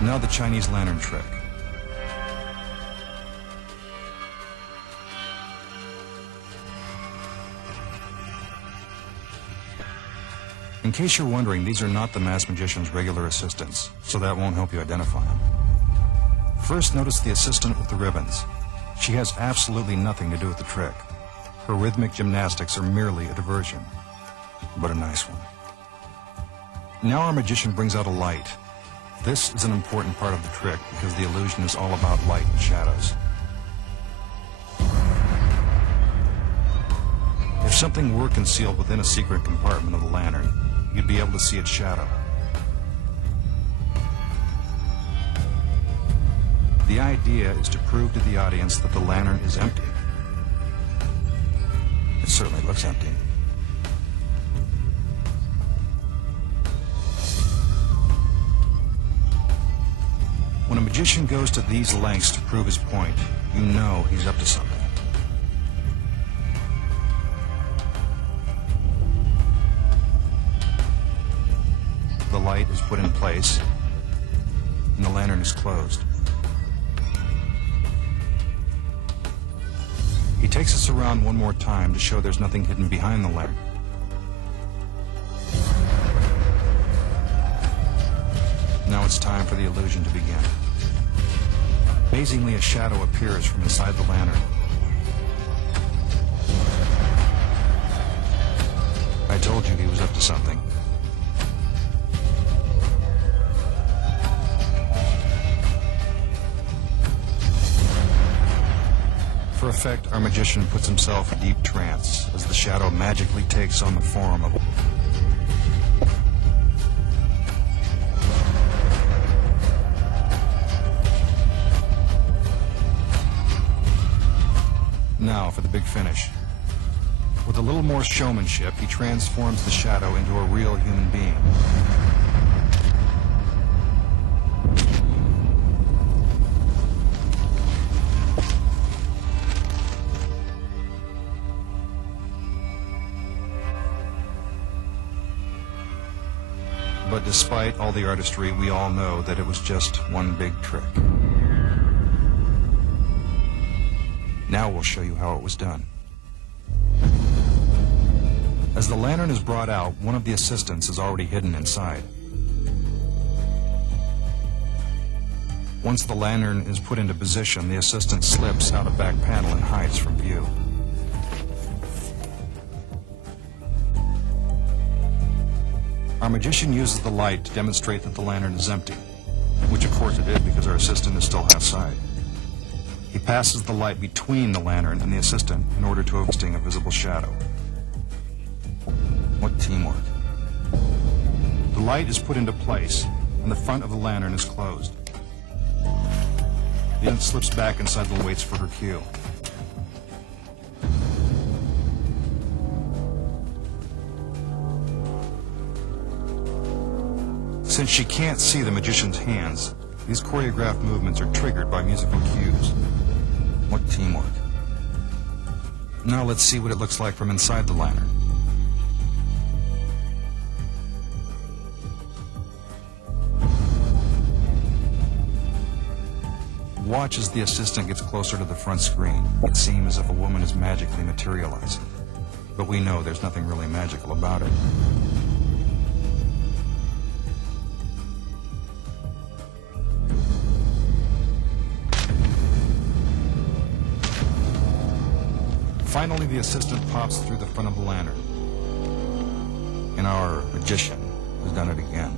Now the Chinese lantern trick. In case you're wondering, these are not the masked magician's regular assistants, so that won't help you identify them. First, notice the assistant with the ribbons. She has absolutely nothing to do with the trick. Her rhythmic gymnastics are merely a diversion, but a nice one. Now our magician brings out a light. This is an important part of the trick because the illusion is all about light and shadows. If something were concealed within a secret compartment of the lantern, you'd be able to see its shadow. The idea is to prove to the audience that the lantern is empty. It certainly looks empty. When a magician goes to these lengths to prove his point, you know he's up to something. The light is put in place, and the lantern is closed. He takes us around one more time to show there's nothing hidden behind the lantern. Now it's time for the illusion to begin. Amazingly, a shadow appears from inside the lantern. I told you he was up to something. For effect, our magician puts himself in deep trance as the shadow magically takes on the form of... Now for the big finish. With a little more showmanship, he transforms the shadow into a real human being. But despite all the artistry, we all know that it was just one big trick. Now we'll show you how it was done. As the lantern is brought out, one of the assistants is already hidden inside. Once the lantern is put into position, the assistant slips out a back panel and hides from view. Our magician uses the light to demonstrate that the lantern is empty, which of course it is because our assistant is still outside. He passes the light between the lantern and the assistant in order to avoid a visible shadow. What teamwork. The light is put into place, and the front of the lantern is closed. The audience slips back inside and waits for her cue. Since she can't see the magician's hands, these choreographed movements are triggered by musical cues. What teamwork. Now let's see what it looks like from inside the lantern. Watch as the assistant gets closer to the front screen. It seems as if a woman is magically materializing. But we know there's nothing really magical about it. Finally, the assistant pops through the front of the lantern. And our magician has done it again.